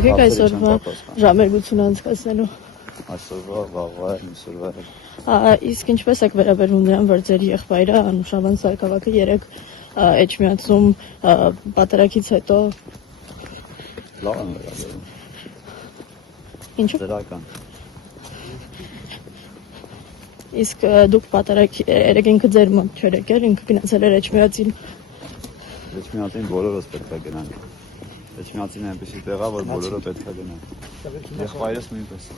եկեք այսօրվա ժամերգություն անցկացնելու։ Այսօրվա, վաղվա, մյուսօրվա։ Իսկ ինչպես եք վերաբերվում նրան, որ ձեր եղբայրը Անուշավան Սարգսակը երեք Էջմիածնում պատարագից հետո Լավ եմ վերաբերվում։ Ինչու՞։ Դրական։ Իսկ դուք պատարագ երեք ինքը ձեր մոտ չէր եկել, ինքը գնացել էր Էջմիածին։ Էջմիածին բոլորս պետք է գնանք։ Էջմիածին այնպեսի տեղ է, որ բոլորը պետք է գնան։ Եղբայրս նույնպես։